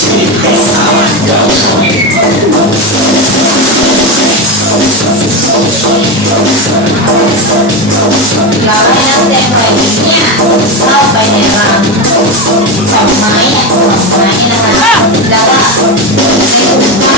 ไปเนี่ยมาสองไม้สองไม้นะคะแล้วก็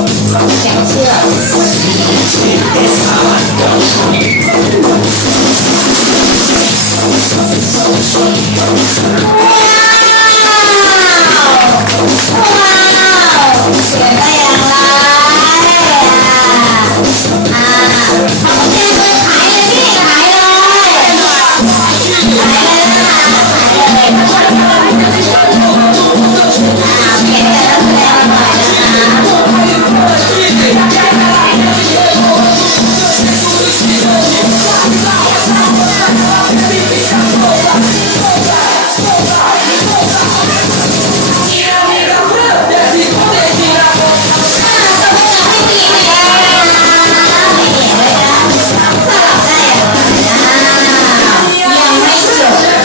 想吃？